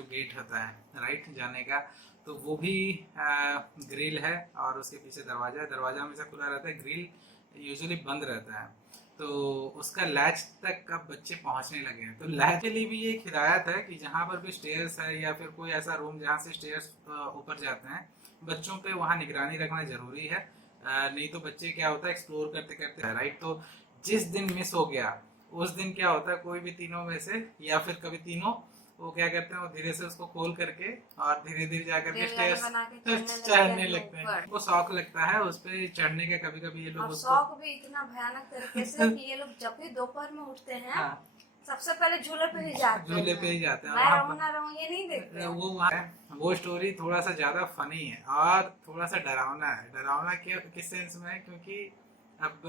जो गेट होता है राइट जाने का, तो वो भी ग्रिल है और उसके पीछे दरवाजा है। दरवाजा हमेशा खुला रहता है, ग्रिल यूजुअली बंद रहता है। तो उसका लैच तक अब बच्चे पहुंचने लगे हैं। तो लैच के लिए भी ये एक हिदायत है कि जहाँ पर भी स्टेयर्स है या फिर कोई ऐसा रूम जहाँ से स्टेयर्स ऊपर जाते हैं, बच्चों पे वहाँ निगरानी रखना जरूरी है। नहीं तो बच्चे क्या होता है एक्सप्लोर करते करते राइट। तो जिस दिन मिस हो गया उस दिन क्या होता है, कोई भी तीनों में से या फिर कभी तीनों वो क्या करते हैं, वो धीरे से उसको खोल करके और धीरे धीरे जाकर के स्टेयर्स चढ़ने लगते हैं। उनको शौक लगता है उस पे चढ़ने का। कभी कभी ये लोग शौक भी इतना भयानक तरीके से कि ये लोग जब भी दोपहर में उठते हैं, हाँ, सबसे पहले झूले पे ही जाते हैं। झूले पे ही जाते हैं। मैं रहूं ना रहूं ये नहीं देखते हैं। वो स्टोरी थोड़ा सा ज्यादा फनी है और थोड़ा सा डरावना है। डरावना किस सेंस में है, क्योंकि अब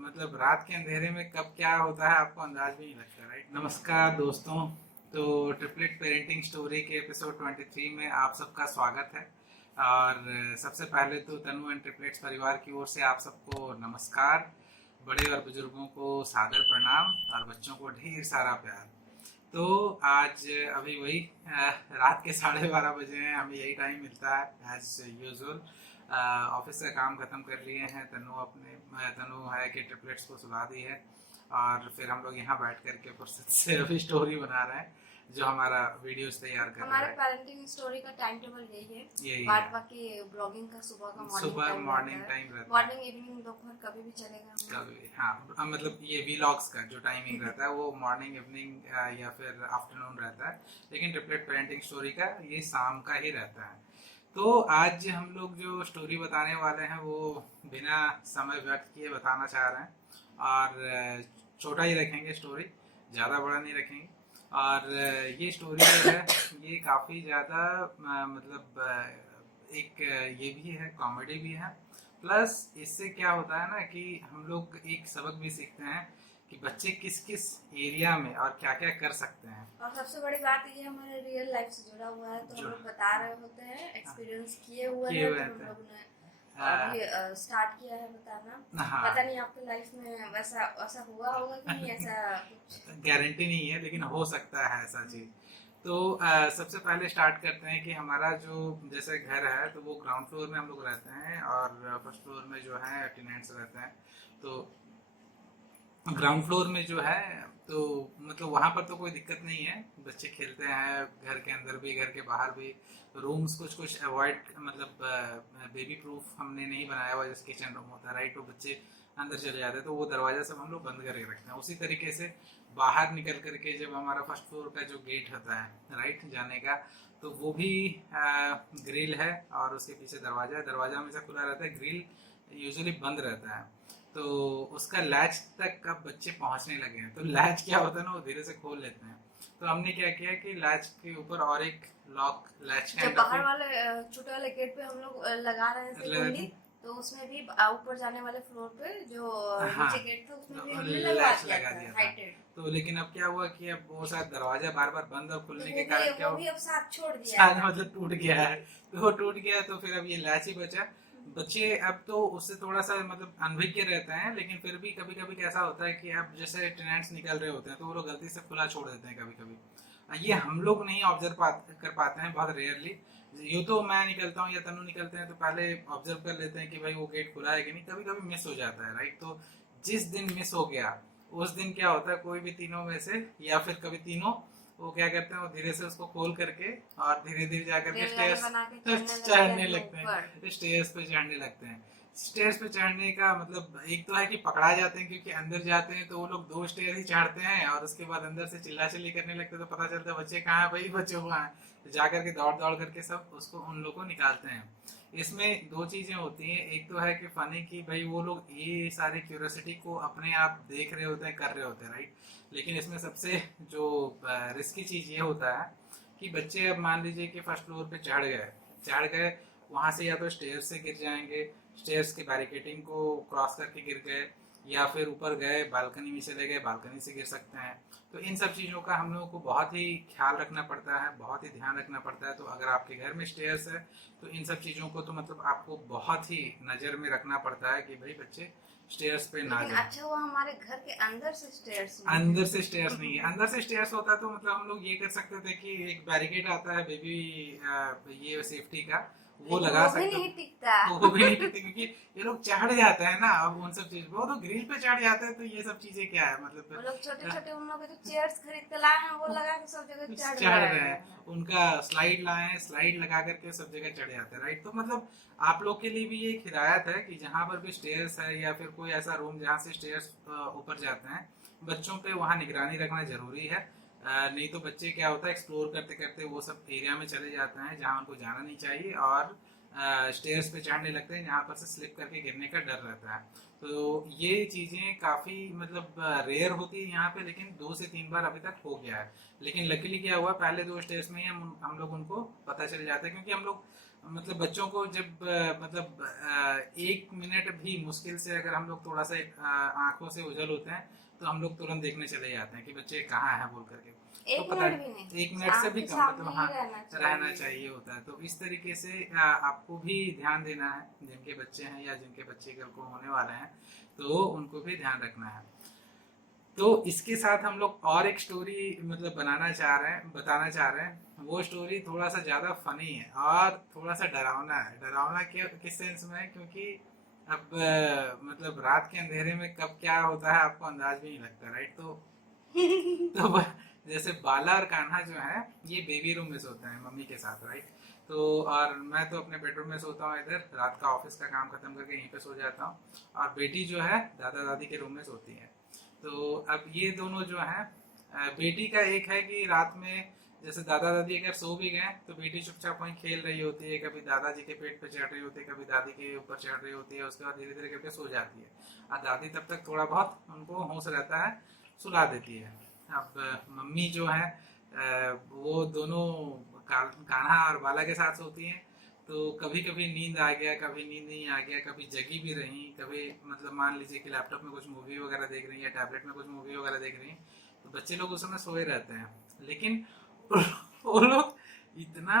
मतलब रात के अंधेरे में कब क्या होता है आपको अंदाज भी नहीं लगता राइट। नमस्कार दोस्तों, तो ट्रिपलेट पेरेंटिंग स्टोरी के एपिसोड 23 में आप सबका स्वागत है। और सबसे पहले तो तनु एंड ट्रिपलेट्स परिवार की ओर से आप सबको नमस्कार। बड़े और बुजुर्गों को सादर प्रणाम और बच्चों को ढेर सारा प्यार। तो आज अभी वही रात के 12:30 बजे हैं, हमें यही टाइम मिलता है एज यूजुअल। ऑफिस का काम खत्म कर लिए हैं। तनु है कि ट्रिपलेट्स को सुला दी है और फिर हम लोग यहाँ बैठ करके फुर्सत से अभी स्टोरी बना रहे हैं, जो हमारा वीडियोस तैयार कर रहा है। हमारे पेरेंटिंग स्टोरी का टाइम टेबल यही है। बाकी ब्लॉगिंग का सुबह मॉर्निंग टाइम रहता है। मॉर्निंग इवनिंग दोपहर कभी भी चलेगा कभी। हाँ मतलब ये व्लॉग्स का जो टाइमिंग रहता है वो मॉर्निंग इवनिंग या फिर आफ्टरनून रहता है, लेकिन ट्रिपलेट पेरेंटिंग स्टोरी का ये शाम का ही रहता है। तो आज हम लोग जो स्टोरी बताने वाले हैं वो बिना समय व्यर्थ किए बताना चाह रहे हैं और छोटा ही रखेंगे स्टोरी, ज़्यादा बड़ा नहीं रखेंगे। और ये स्टोरी जो है ये काफ़ी ज़्यादा मतलब एक ये भी है, कॉमेडी भी है, प्लस इससे क्या होता है ना कि हम लोग एक सबक भी सीखते हैं कि बच्चे किस किस एरिया में और क्या क्या कर सकते हैं। और सबसे बड़ी बात ये हमारे रियल लाइफ से जुड़ा हुआ है, तो हम लोग बता रहे होते हैं, एक्सपीरियंस किए हुए हैं। तो हम लोग ने अभी स्टार्ट किया है बताना। हाँ। पता नहीं आपके लाइफ में वैसा हुआ होगा कि नहीं, ऐसा कुछ गारंटी नहीं है, लेकिन हो सकता है ऐसा चीज। तो सबसे पहले स्टार्ट करते हैं कि हमारा जो जैसे घर है तो वो ग्राउंड फ्लोर में हम लोग रहते हैं और फर्स्ट फ्लोर में जो है टेनेंट्स रहते हैं। तो ग्राउंड फ्लोर में जो है तो मतलब वहाँ पर तो कोई दिक्कत नहीं है, बच्चे खेलते हैं घर के अंदर भी घर के बाहर भी। रूम्स कुछ कुछ अवॉइड मतलब बेबी प्रूफ हमने नहीं बनाया हुआ, जैसे किचन रूम होता है राइट, तो बच्चे अंदर चले जाते हैं तो वो दरवाजा सब हम लोग बंद करके रखते हैं। उसी तरीके से बाहर निकल करके जब हमारा फर्स्ट फ्लोर का जो गेट होता है राइट जाने का, तो वो भी ग्रिल है और उसके पीछे दरवाजा है। दरवाजा हमेशा खुला रहता है, ग्रिल यूजुअली बंद रहता है। तो उसका लैच तक अब बच्चे पहुंचने लगे हैं। तो लैच क्या होता है ना, वो धीरे से खोल लेते हैं। तो हमने क्या किया कि लैच के ऊपर और एक लॉक लैच जब बाहर वाले छोटे वाले गेट पे हम लोग लगा रहे थे, तो उसमें भी ऊपर जाने वाले फ्लोर पे जो नीचे गेट था उसमें भी हमने लगा दिया था। तो लेकिन अब क्या हुआ कि अब वो शायद दरवाजा बार बार बंद और खुलने के कारण क्या वो भी अब साथ छोड़ दिया है, मतलब टूट गया है। तो वो टूट गया तो फिर अब ये लैच ही बचा। बच्चे अब तो उससे थोड़ा सा मतलब अनभिज्ञ रहते हैं, लेकिन फिर भी कभी कभी कैसा होता है कि अब जैसे टेनेंट्स निकल रहे होते हैं तो वो लोग गलती से खुला छोड़ देते हैं कभी कभी। ये हम लोग नहीं ऑब्जर्व कर पाते हैं, बहुत रेयरली। यूँ तो मैं निकलता हूँ या तनु निकलते हैं तो पहले ऑब्जर्व कर लेते हैं कि भाई वो गेट खुला है कि नहीं। कभी कभी मिस हो जाता है राइट। तो जिस दिन मिस हो गया उस दिन क्या होता है, कोई भी तीनों में से या फिर कभी तीनों वो क्या करते हैं, वो धीरे से उसको खोल करके और धीरे धीरे जाकर के स्टेयर्स चढ़ने लगते हैं। स्टेयर्स पे चढ़ने लगते हैं। स्टेयर्स पे चढ़ने का मतलब एक तो है कि पकड़ा जाते हैं, क्योंकि अंदर जाते हैं तो वो लोग 2 स्टेयर ही चढ़ते हैं और उसके बाद अंदर से चिल्ला चिल्ली करने लगते हैं। तो पता चलता है बच्चे कहाँ है, भाई बच्चे कहाँ है। तो जाकर के दौड़ दौड़ करके सब उसको उन लोग को निकालते हैं। इसमें 2 चीजें होती हैं। एक तो है कि फनी कि भाई वो लोग ये सारी क्यूरियोसिटी को अपने आप देख रहे होते हैं, कर रहे होते हैं राइट। लेकिन इसमें सबसे जो रिस्की चीज ये होता है कि बच्चे अब मान लीजिए कि फर्स्ट फ्लोर पे चढ़ गए वहां से या तो स्टेयर्स से गिर जाएंगे, स्टेयर्स की बैरिकेडिंग को क्रॉस करके गिर गए, या फिर ऊपर गए बालकनी में चले गए, बालकनी से गिर सकते हैं। तो इन सब चीज़ों का हम लोगों को बहुत ही ख्याल रखना पड़ता है, बहुत ही ध्यान रखना पड़ता है। तो अगर आपके घर में स्टेयर्स है तो इन सब चीज़ों को तो मतलब आपको बहुत ही नज़र में रखना पड़ता है कि भाई बच्चे स्टेयर्स पे ना लेकिन जाए। अच्छा हुआ हमारे घर के अंदर से स्टेयर्स अंदर से स्टेयर्स नहीं है, अंदर से स्टेयर्स होता तो मतलब हम लोग ये कर सकते थे कि एक बैरिकेड आता है बेबी ये सेफ्टी का, वो लेकिन लगा वो भी सकते नहीं थे। टिकता। तो वो भी नहीं टिकते क्योंकि ये लोग चढ़ जाते हैं ना, अब उन सब चीज वो तो ग्रिल पे चढ़ जाते हैं, तो ये सब चीजें क्या है वो मतलब लोग छोटे छोटे उन लोग के जो चेयर्स खरीद के लाए हैं वो लगा के सब जगह चढ़ चढ़ रहे रहे हैं। हैं। उनका स्लाइड लाए हैं, स्लाइड लगा करके सब जगह चढ़ जाते हैं, राइट। तो मतलब आप लोग के लिए भी ये एक हिदायत है कि जहाँ पर भी स्टेयर्स है या फिर कोई ऐसा रूम जहाँ से स्टेयर्स ऊपर जाते हैं, बच्चों पे वहाँ निगरानी रखना जरूरी है। नहीं तो बच्चे क्या होता है एक्सप्लोर करते करते वो सब एरिया में चले जाते हैं जहाँ उनको जाना नहीं चाहिए, और स्टेयर्स पे चढ़ने लगते हैं जहाँ पर से स्लिप करके गिरने का डर रहता है। तो ये चीज़ें काफ़ी मतलब रेयर होती है यहाँ पे, लेकिन 2 से 3 बार अभी तक हो गया है। लेकिन लकीली क्या हुआ, पहले 2 स्टेयर्स में ही हम लोग उनको पता चल जाता है, क्योंकि हम लोग मतलब बच्चों को जब मतलब 1 मिनट भी मुश्किल से अगर हम लोग थोड़ा सा आंखों से ओझल होते हैं तो हम लोग तुरंत देखने चले जाते हैं कि बच्चे कहाँ हैं बोल करके। तो एक पता मिनट भी नहीं, 1 मिनट से भी आपके कम सामने मतलब ही हाँ रहना चाहिए। चाहिए होता है। तो इस तरीके से आपको भी ध्यान देना है, जिनके बच्चे हैं या जिनके बच्चे कल को होने वाले हैं तो उनको भी ध्यान रखना है। तो इसके साथ हम लोग और एक स्टोरी मतलब बताना चाह रहे हैं। वो स्टोरी थोड़ा सा ज़्यादा फनी है और थोड़ा सा डरावना है। डरावना किस सेंस में है, क्योंकि अब मतलब रात के अंधेरे में कब क्या होता है आपको अंदाज भी नहीं लगता, राइट। तो जैसे बाला और कान्हा जो है ये बेबी रूम में सोते हैं मम्मी के साथ, राइट। तो और मैं तो अपने बेडरूम में सोता हूँ, इधर रात का ऑफिस का काम खत्म करके यहीं पे सो जाता हूँ, और बेटी जो है दादा दादी के रूम में सोती है। तो अब ये दोनों जो है बेटी का एक है कि रात में जैसे दादा दादी अगर सो भी गए तो बेटी चुपचाप वहीं खेल रही होती है, कभी दादाजी के पेट पे चढ़ रही होती है, कभी दादी के ऊपर चढ़ रही होती है, उसके बाद धीरे धीरे करके सो जाती है, और दादी तब तक थोड़ा बहुत उनको होश रहता है, सुला देती है। अब मम्मी जो है वो दोनों कान्हा और बाला के साथ सोती हैं। तो कभी कभी नींद आ गया, कभी नींद नहीं आ गया, कभी जगी भी रही, कभी मतलब मान लीजिए कि लैपटॉप में कुछ मूवी वगैरह देख रही है या टैबलेट में कुछ मूवी वगैरह देख रही है, तो बच्चे लोग उस समय सोए रहते हैं। लेकिन वो लोग इतना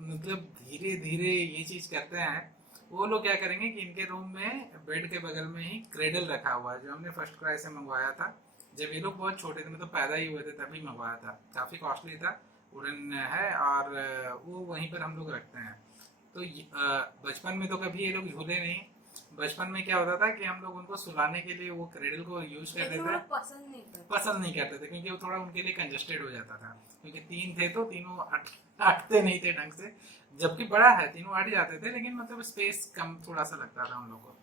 मतलब धीरे धीरे ये चीज करते हैं। वो लोग क्या करेंगे कि इनके रूम में बेड के बगल में ही क्रेडल रखा हुआ है, जो हमने फर्स्ट क्राई से मंगवाया था जब ये लोग बहुत छोटे थे, मतलब पैदा ही हुए थे तभी मंगवाया था। काफी कॉस्टली था, वुडन है, और वो वहीं पर हम लोग रखते हैं। तो बचपन में तो कभी ये लोग झूले नहीं। बचपन में क्या होता था कि हम लोग उनको सुलाने के लिए वो क्रेडल को यूज करते लेकिन वो थे। लोग पसंद नहीं करते थे क्योंकि वो थोड़ा उनके लिए कंजस्टेड हो जाता था, क्योंकि 3 थे तो तीनों अटते नहीं थे ढंग से। जबकि बड़ा है, तीनों अट जाते थे, लेकिन मतलब स्पेस कम थोड़ा सा लगता था उन लोगों को।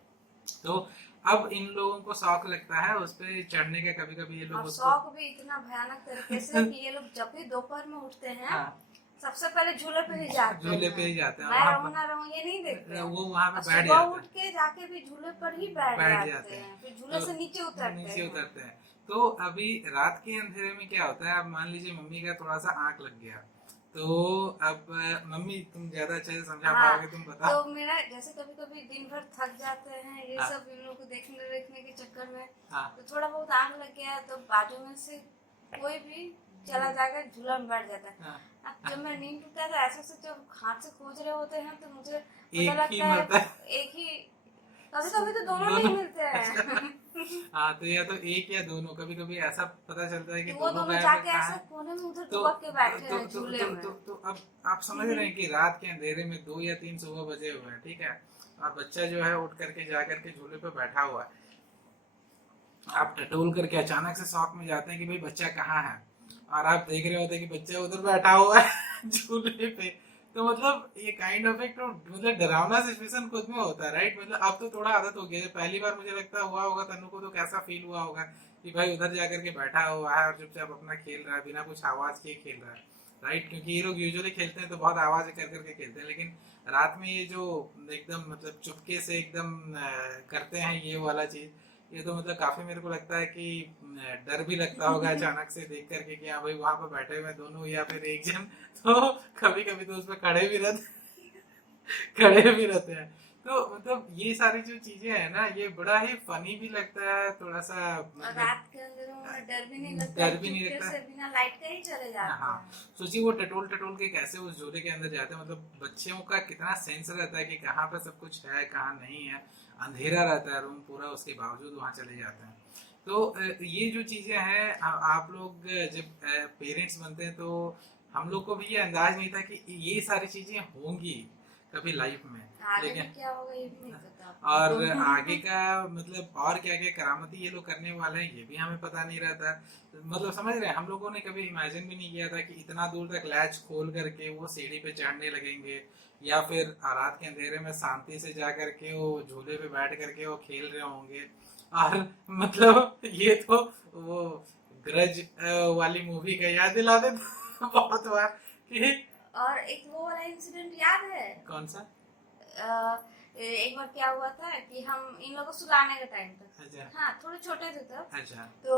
तो अब इन लोगों को शौक लगता है उस पे चढ़ने का, कभी कभी ये लोग और उसको शौक भी इतना भयानक तरीके से कि ये लोग जब भी दोपहर में उठते हैं हाँ सबसे पहले झूले पे ही जाते झूले हैं। पे ही जाते हैं, मैं वहां रहूं ना रहूं ये नहीं देखते पर हैं। वो वहां पे और बैठ सुबह जाते उठ हैं, के जाके भी झूले पर ही बैठ बैठ जाते जाते हैं। हैं, फिर झूले तो से नीचे नीचे हैं। उतरते हैं। तो अभी रात के अंधेरे में क्या होता है, अब मान लीजिए मम्मी का थोड़ा सा आंख लग गया, तो अब मम्मी तुम ज्यादा अच्छे से समझा हाँ, पाओगे, तुम बताओ। तो मेरा जैसे कभी कभी दिन भर थक जाते हैं ये हाँ सब इन लोग को देखने देखने के चक्कर में, हाँ तो थोड़ा बहुत आग लग गया तो बाजू में से कोई भी चला जाकर झूला में बैठ जाता है। हाँ, अब जब मैं नींद टूटता है तो ऐसे से जब हाथ से खोज रहे होते हैं तो मुझे पता एक ही लगता है मरता है। एक ही, कभी कभी तो दोनों नहीं मिलते हैं। हाँ तो या तो एक या दोनों, कभी कभी ऐसा पता चलता है कि वो दोनों दोनों गायब जाके कहाँ ऐसे है। कोने में उधर तो दुबक के बैठे हैं झूले में। तो अब आप समझ रहे हैं कि रात के अंधेरे में 2 या 3 सुबह बजे हुए हैं, ठीक है, और बच्चा जो है उठ करके जा करके झूले पे बैठा हुआ है। आप टटोल करके अचानक से शौक में जाते हैं कि भाई बच्चा कहाँ है, और आप देख रहे होते हैं कि बच्चा उधर बैठा हुआ है झूले पे। तो मतलब ये काइंड ऑफ एक मतलब डरावना सिचुएशन खुद में होता है, राइट। मतलब अब तो थोड़ा आदत हो गया है। पहली बार मुझे लगता हुआ होगा तनु को, तो कैसा फील हुआ होगा कि भाई उधर जाकर के बैठा हुआ है और चुपचाप अपना खेल रहा है, बिना कुछ आवाज किए खेल रहा है, राइट। क्योंकि ये लोग यूजुअली खेलते हैं तो बहुत आवाज कर करके खेलते हैं, लेकिन रात में ये जो एकदम मतलब चुपके से एकदम करते हैं ये वाला चीज, ये तो मतलब काफी मेरे को लगता है कि डर भी लगता होगा अचानक से देख करके कि हाँ भाई वहां पर बैठे हुए दोनों या फिर एक जन। तो कभी कभी तो उसमें खड़े भी रहते हैं। तो मतलब ये सारी जो चीजें है ना, ये बड़ा ही फनी भी लगता है थोड़ा सा और मतलब रात के अंदर में डर भी नहीं लगता, डर भी नहीं लगता से बिना लाइट का ही चले जाते हाँ हैं। सोचिए वो टटोल टटोल के कैसे उस झूले के अंदर जाते हैं, मतलब बच्चों का कितना सेंस रहता है कि कहाँ पे सब कुछ है कहाँ नहीं है, अंधेरा रहता है रूम पूरा, उसके बावजूद वहाँ चले जाते हैं। तो ये जो चीजें हैं आप लोग जब पेरेंट्स बनते हैं तो हम लोग को भी ये अंदाज नहीं था कि ये सारी चीजें होंगी कभी लाइफ में, आगे लेकिन भी क्या होगा ये भी नहीं पता। और आगे का मतलब और क्या क्या करामती ये लोग करने वाले हैं ये भी हमें पता नहीं रहता। मतलब समझ रहे हैं, हम लोगों ने कभी इमेजिन भी नहीं किया था कि इतना दूर तक लैच खोल करके वो सीढ़ी पे चढ़ने लगेंगे, या फिर रात के अंधेरे में शांति से जा करके वो झूले पे बैठ करके वो खेल रहे होंगे। और मतलब ये तो वो ग्रज वाली मूवी का याद दिला देता बहुत बार कि और एक वो वाला इंसिडेंट याद है? कौन सा? एक बार क्या हुआ था कि हम इन लोगों को सुलाने का टाइम था। अच्छा। हाँ थोड़े छोटे थे तब। अच्छा। तो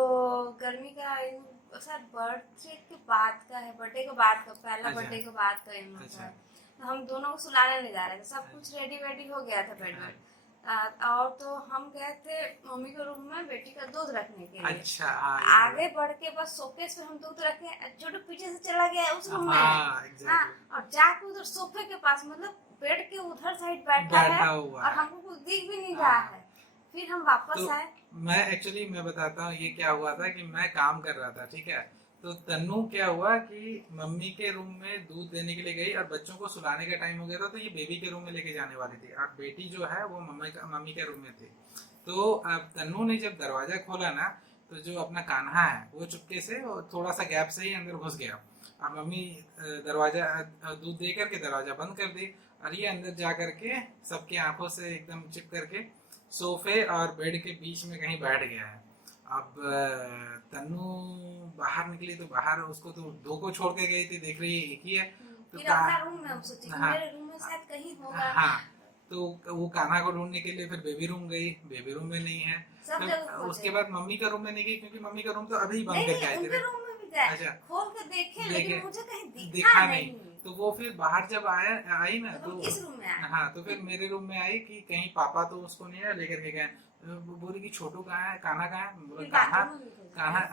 गर्मी का शायद बर्थडे के बाद का है, बर्थडे के बाद का, पहला अच्छा। बर्थडे के बाद का इन लोग अच्छा। का। तो हम दोनों को सुलाने ले जा रहे थे, सब कुछ रेडी वेडी हो गया था बेड में। और तो हम गए थे मम्मी के रूम में बेटी का दूध रखने के लिए। अच्छा हाँ, आगे बढ़ के बस शोकेस पे हम दूध रखे, छोटू पीछे से चला गया उस रूम में। हाँ, exactly. हाँ, और जाके उधर सोफे के पास, मतलब बेड के उधर साइड बैठा है हुआ और हमको कुछ दिख भी नहीं रहा है। फिर हम वापस तो आए। मैं बताता हूँ ये क्या हुआ था कि मैं काम कर रहा था, ठीक है। तो तन्नू क्या हुआ कि मम्मी के रूम में दूध देने के लिए गई और बच्चों को सुलाने का टाइम हो गया था, तो ये बेबी के रूम में लेके जाने वाली थी और बेटी जो है वो मम्मी के रूम में थी। तो अब तन्नू ने जब दरवाजा खोला ना, तो जो अपना कान्हा है वो चुपके से थोड़ा सा गैप से ही अंदर घुस गया और मम्मी दरवाजा दूध दे करके दरवाजा बंद कर दी और ये अंदर जा करके सबकी आंखों से एकदम चिप करके सोफे और बेड के बीच में कहीं बैठ गया है। अब तन्नू बाहर निकली तो बाहर उसको तो दो को छोड़ के गई थी, देख रही है एक ही है। तो फिर अपना रूम में हम सोचे हाँ, मेरे रूम में शायद कहीं होगा। हाँ, तो वो कान्हा को ढूंढने के लिए फिर बेबी रूम गई, बेबी रूम में नहीं है। सब जगह उसके बाद मम्मी का रूम में नहीं गई क्योंकि मम्मी का रूम तो अभी बंद करके आए थे। उनके रूम में भी गए, अच्छा, खोल के देखे लेकिन मुझे कहीं दिखा नहीं। तो वो फिर बाहर जब आई ना तो इस रूम में आए। हाँ, तो फिर मेरे रूम में आई कि कहीं पापा तो उसको नहीं है लेकर के गए। बोली कि छोटू कहाँ है, कान्हा कहाँ है? बोला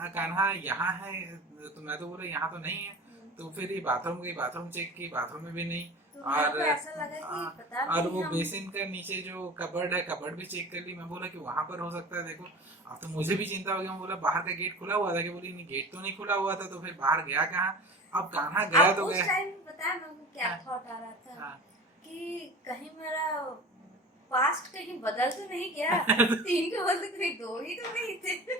कान्हा यहाँ है। तो मैं तो बोला यहाँ तो नहीं है। तो फिर ये बाथरूम गई, बाथरूम चेक की, बाथरूम में भी नहीं। और ऐसा लगा कि पता नहीं, और वो बेसिन का नीचे जो कबर्ड है, कबर्ड भी चेक कर ली। मैं बोला कि वहां पर हो सकता है, देखो। अब तो मुझे भी चिंता हो गया। मैं बोला बाहर का गेट खुला हुआ था कि? बोली नहीं, गेट तो नहीं खुला हुआ था। तो फिर बाहर गया कहाँ? अब कान्हा गया तो गया। उस टाइम पता है मेरे को क्या थॉट आ रहा था कि कहीं मेरा पास्ट कहीं बदल तो नहीं गया। 3 के बदले कहीं 2 ही तो नहीं थे।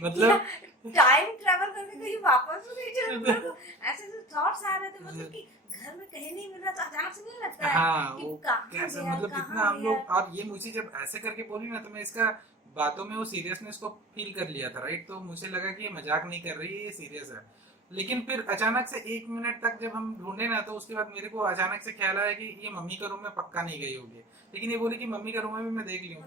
मतलब टाइम ट्रैवल करके कहीं वापस तो नहीं चला गया। ऐसे जो थॉट्स आ रहे थे, मतलब कि घर में कहीं नहीं मिला तो अचानक से नहीं लगता है हाँ, कि वो कैसे, मतलब कितना हम लोग। और ये मुझे जब ऐसे करके बोली ना, तो मैं इसका बातों में वो सीरियसनेस को फील कर लिया था, राइट। तो मुझे लगा कि ये मजाक नहीं कर रही है, ये सीरियस है। लेकिन फिर अचानक से 1 मिनट तक जब हम ढूंढे ना, तो उसके बाद मेरे को अचानक से ख्याल आया कि ये मम्मी का रूम में पक्का नहीं गई होगी। लेकिन ये बोली कि मम्मी का रूम में भी मैं देख ली हूँ।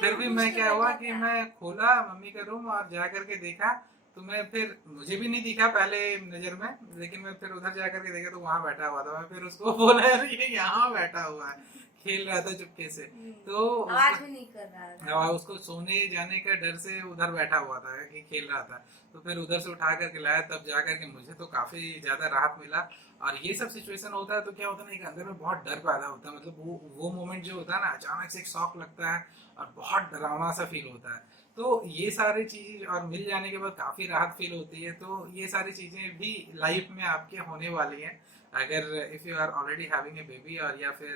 फिर भी मैं क्या हुआ कि मैं खोला मम्मी का रूम और जा करके देखा। तो मैं फिर मुझे भी नहीं दिखा पहले नजर में, लेकिन मैं फिर उधर जा करके देखा तो वहां बैठा हुआ था। मैं फिर उसको बोला ये यहाँ बैठा हुआ है, खेल रहा था चुपके से। तो आवाज भी नहीं कर रहा था। उसको सोने जाने का डर से उधर बैठा हुआ था कि खेल रहा था। तो फिर उधर से उठा करके लाया, तब जा करके मुझे तो काफी ज्यादा राहत मिला। और ये सब सिचुएशन होता है तो क्या होता है ना, एक अंदर में बहुत डर पैदा होता है। मतलब वो मोमेंट जो होता है ना, अचानक से एक शॉक लगता है और बहुत डरावना सा फील होता है। तो ये सारी चीजें और मिल जाने के बाद काफी राहत फील होती है। तो ये सारी चीजें भी लाइफ में आपके होने वाली हैं, अगर if you are already having a baby, और या फिर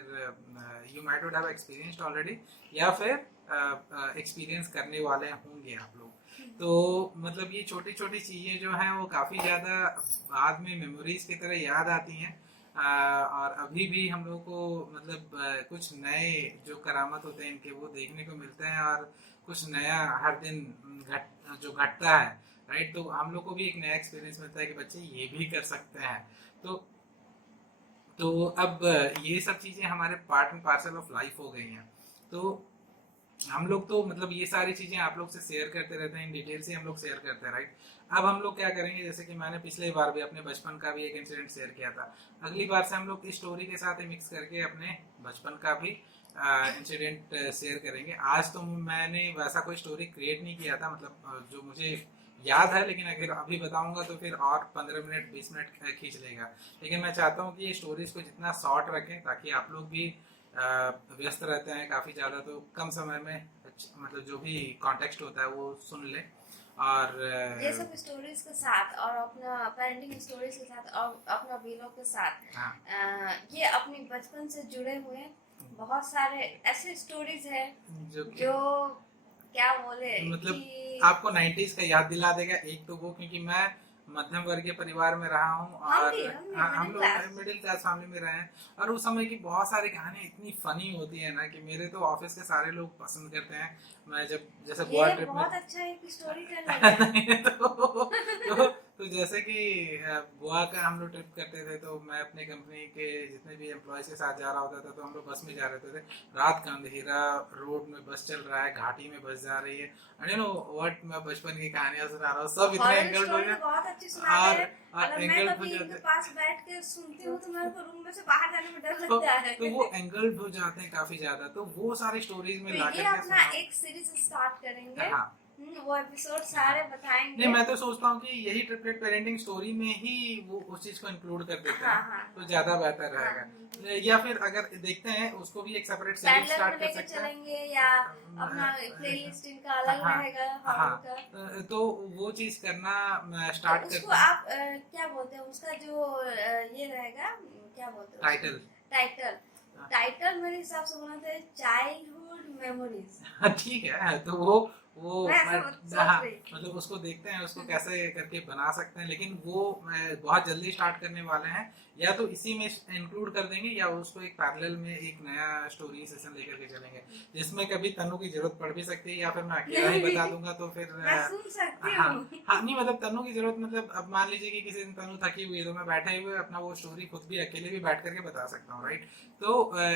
you might would have experienced already, या फिर एक्सपीरियंस करने वाले होंगे आप लोग। तो मतलब ये छोटी छोटी चीजें जो हैं वो काफी ज्यादा बाद में मेमोरीज की तरह याद आती हैं। और अभी भी हम लोग को मतलब कुछ नए जो करामत होते हैं इनके, वो देखने को मिलते हैं। और कुछ नया हर दिन घटता है, राइट। तो हम लोग को भी एक नया एक्सपीरियंस मिलता है कि बच्चे ये भी कर सकते हैं। तो अब ये सब चीजें हमारे part and parcel of life हो गई हैं। तो हम लोग तो मतलब ये सारी चीजें आप लोग से शेयर करते रहते हैं, इन डिटेल से हम लोग शेयर करते हैं, राइट। अब हम लोग क्या करेंगे, जैसे कि मैंने पिछले बार भी अपने बचपन का भी एक इंसिडेंट शेयर किया था, अगली बार से हम लोग इस स्टोरी के साथ मिक्स करके अपने बचपन का भी इंसिडेंट शेयर करेंगे। आज तो मैंने वैसा कोई स्टोरी क्रिएट नहीं किया था, मतलब जो मुझे याद है, लेकिन अगर अभी बताऊंगा तो फिर और 15 मिनट 20 मिनट खींच लेगा। लेकिन मैं चाहता हूँ कि ये स्टोरीज को जितना शॉर्ट रखें ताकि आप लोग भी व्यस्त रहते हैं काफ़ी ज़्यादा, तो कम समय में मतलब जो भी कॉन्टेक्स्ट होता है वो सुन ले। और ये सब स्टोरीज के साथ और अपना पेरेंटिंग स्टोरीज के साथ और अपना वीलॉग के साथ, हाँ, ये अपनी बचपन से जुड़े हुए बहुत सारे ऐसे स्टोरीज हैं जो क्या बोले मतलब कि आपको 90s का याद दिला देगा। एक तो वो क्योंकि मैं मध्यम वर्गीय परिवार में रहा हूँ और हम लोग मिडिल क्लास फैमिली में रहे हैं, और उस समय की बहुत सारी कहानी इतनी फनी होती है ना कि मेरे तो ऑफिस के सारे लोग पसंद करते हैं। मैं जब जैसे गोवा ट्रिप में बहुत अच्छा एक स्टोरी कर तो जैसे कि गोवा का हम लोग ट्रिप करते थे, तो मैं अपनी कंपनी के जितने भी एम्प्लॉयज के साथ जा रहा होता था, तो हम लोग बस में जा रहे थे। रात का अंधेरा, रोड में बस चल रहा है, घाटी में बस जा रही है, यू नो व्हाट, मैं बचपन की कहानियां सुना रहा हूँ, सब इतने एंगल्ड हो गए। बहुत अच्छी सुनाते हैं। अगर मैं एंगल्ड हो कभी जाते इनके पास बैठ के सुनती हूँ तो मेरे को रूम में से बाहर जाने में डर लगता है। तो वो एंगल्ड हो जाते हैं काफी ज्यादा, तो वो सारी स्टोरीज में तो लाकर ये अपना एक सीरीज स्टार्ट करेंगे। हाँ, वो एपिसोड सारे बताएंगे। नहीं, मैं तो सोचता हूँ कि यही ट्रिपलेट पेरेंटिंग स्टोरी में ही वो उस चीज को इंक्लूड कर देते हैं, तो ज्यादा बेहतर रहेगा। या फिर अगर देखते हैं उसको भी एक सेपरेट सीरीज स्टार्ट कर सकते हैं, चलेंगे या अपना प्लेलिस्ट इनका अलग रहेगा। हाँ, तो वो चीज करना स्टार्ट करते हैं। आप क्या बोलते हैं उसका जो ये रहेगा, क्या बोलते हैं टाइटल मेरे हिसाब से होना चाहिए चाइल्डहुड मेमोरीज। ठीक है, तो वो मतलब उसको देखते हैं उसको कैसे करके बना सकते हैं, लेकिन वो बहुत जल्दी स्टार्ट करने वाले हैं। या तो इसी में इंक्लूड कर देंगे या उसको एक पैरेलल में एक नया स्टोरी सेशन लेकर के चलेंगे, जिसमें कभी तनु की जरूरत पड़ भी सकती है, या फिर मैं अकेला ही बता दूंगा तो फिर हाँ नहीं, मतलब तनु की जरूरत, मतलब अब मान लीजिए कि किसी दिन तनु थकी हुई है तो मैं बैठे हुए अपना वो स्टोरी खुद भी अकेले भी बैठ करके बता सकता हूँ, राइट। तो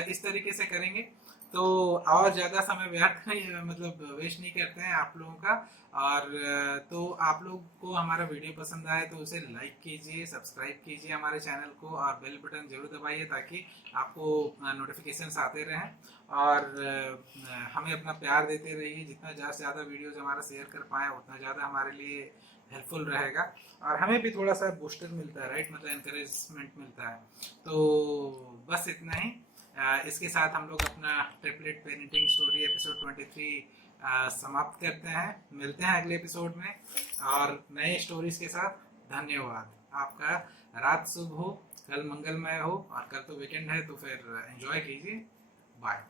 इस तरीके से करेंगे तो और ज़्यादा समय व्यर्थ नहीं, मतलब वेस्ट नहीं करते हैं आप लोगों का। और तो आप लोग को हमारा वीडियो पसंद आए तो उसे लाइक कीजिए, सब्सक्राइब कीजिए हमारे चैनल को, और बेल बटन जरूर दबाइए ताकि आपको नोटिफिकेशंस आते रहें। और हमें अपना प्यार देते रहिए, जितना ज़्यादा से ज़्यादा वीडियोज़ हमारा शेयर कर पाएँ उतना ज़्यादा हमारे लिए हेल्पफुल रहेगा, और हमें भी थोड़ा सा बूस्टर मिलता है, राइट, मतलब इंकरेजमेंट मिलता है। तो बस इतना ही। इसके साथ हम लोग अपना ट्रिपलेट पेरेंटिंग स्टोरी एपिसोड 23 समाप्त करते हैं। मिलते हैं अगले एपिसोड में और नए स्टोरीज के साथ। धन्यवाद। आपका रात शुभ हो, कल मंगलमय हो, और कल तो वीकेंड है तो फिर एंजॉय कीजिए। बाय।